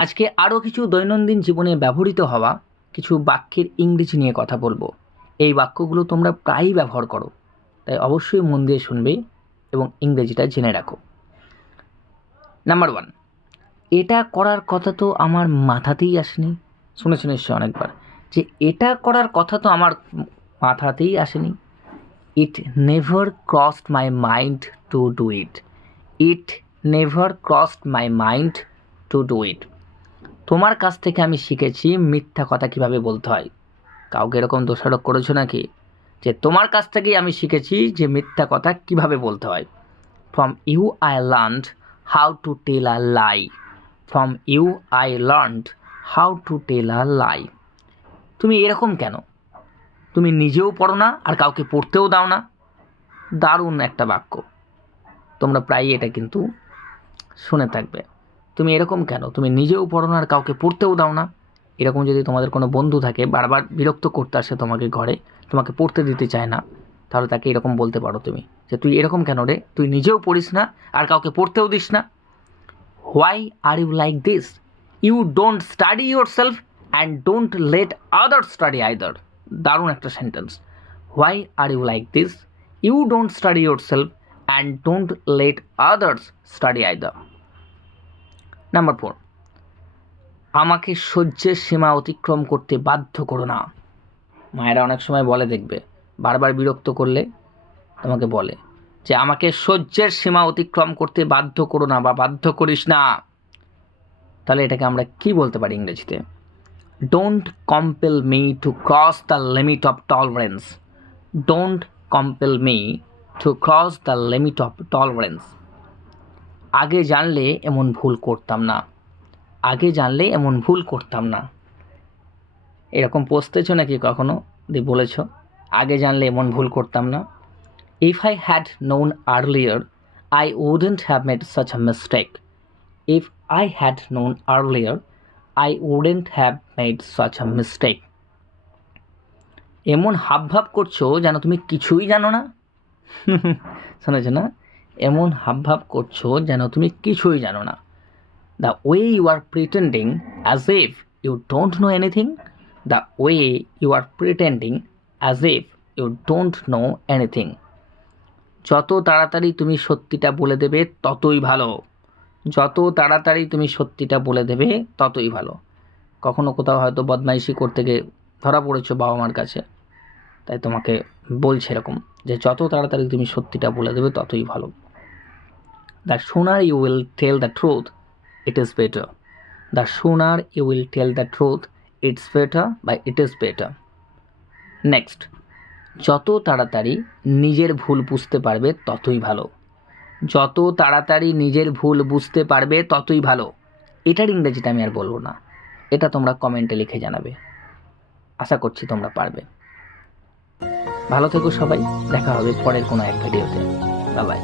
আজকে আরও কিছু দৈনন্দিন জীবনে ব্যবহৃত হওয়া কিছু বাক্যের ইংরেজি নিয়ে কথা বলব। এই বাক্যগুলো তোমরা প্রায়ই ব্যবহার করো। তাই অবশ্যই মন দিয়ে শুনবে এবং ইংরেজিটা জেনে রাখো। নাম্বার ওয়ান এটা করার কথা তো আমার মাথাতেই আসেনি। শুনেছো নিশ্চয় অনেকবার যে এটা করার কথা তো আমার মাথাতেই আসেনি। It never crossed my mind to do it it never crossed my mind to do it তোমার কাছ থেকে আমি শিখেছি মিথ্যা কথা কীভাবে বলতে হয়। কাউকে এরকম দোষারোপ করেছ নাকি? যে তোমার কাছ থেকেই আমি শিখেছি যে মিথ্যা কথা কীভাবে বলতে হয়। From you I learned how to tell a lie from you I learned how to tell a lie তুমি এরকম কেন? তুমি নিজেও পড়ো না আর কাউকে পড়তেও দাও না। দারুণ একটা বাক্য। তোমরা প্রায়ই এটা কিন্তু শুনে থাকবে। তুমি এরকম কেন? তুমি নিজেও পড়ো না আর কাউকে পড়তেও দাও না। এরকম যদি তোমাদের কোনো বন্ধু থাকে, বারবার বিরক্ত করতে আসে তোমাকে ঘরে, তোমাকে পড়তে দিতে চায় না, তাহলে তাকে এরকম বলতে পারো তুমি যে, তুই এরকম কেন রে? তুই নিজেও পড়িস না আর কাউকে পড়তেও দিস না। Why are you like this you don't study yourself and don't let other study either দারুণ একটা sentence why are you like this you don't study yourself and don't let others study either number four আমাকে সহ্যের সীমা অতিক্রম করতে বাধ্য করো না। মায়েরা অনেক সময় বলে দেখবে, বারবার বিরক্ত করলে তোমাকে বলে যে, আমাকে সহ্যের সীমা অতিক্রম করতে বাধ্য করো না বা বাধ্য করিস না। তাহলে এটাকে আমরা কি বলতে পারি ইংরেজিতে? Don't compel me to cross the limit of tolerance don't compel me to cross the limit of tolerance আগে জানলে এমন ভুল করতাম না। আগে জানলে এমন ভুল করতাম না। এরকম পৌঁছতেছো নাকি কখনো? দি বলেছ, আগে জানলে এমন ভুল করতাম না। If I had known earlier I wouldn't have made such a mistake if I had known earlier I wouldn't have made such a mistake এমন হাবভাব করছ যেন তুমি কিছুই জানো না। শুনেছো না? এমন হাবভাব করছ যেন তুমি কিছুই জানো না। The way you are pretending as if you don't know anything the way you are pretending as if you don't know anything যত তাড়াতাড়ি তুমি সত্যিটা বলে দেবে, ততই ভালো। যত তাড়াতাড়ি তুমি সত্যিটা বলে দেবে, ততই ভালো। কখনো কোথাও হয়তো বদমাইশি করতে গিয়ে ধরা পড়েছো বাবা মার কাছে। তাই তোমাকে বলছে এরকম যে, যত তাড়াতাড়ি তুমি সত্যিটা বলে দেবে, ততই ভালো। The sooner you will tell the truth it is better the sooner you will tell the truth it's better বা ইট ইজ বেটার নেক্সট যত তাড়াতাড়ি নিজের ভুল বুঝতে পারবে, ততই ভালো। যত তাড়াতাড়ি নিজের ভুল বুঝতে পারবে, ততই ভালো। এটার ইংরেজিটা আমি আর বলব না। এটা তোমরা কমেন্টে লিখে জানাবে। আশা করছি তোমরা পারবে। ভালো থেকো সবাই। দেখা হবে পরের কোনো এক ভিডিওতে। বাই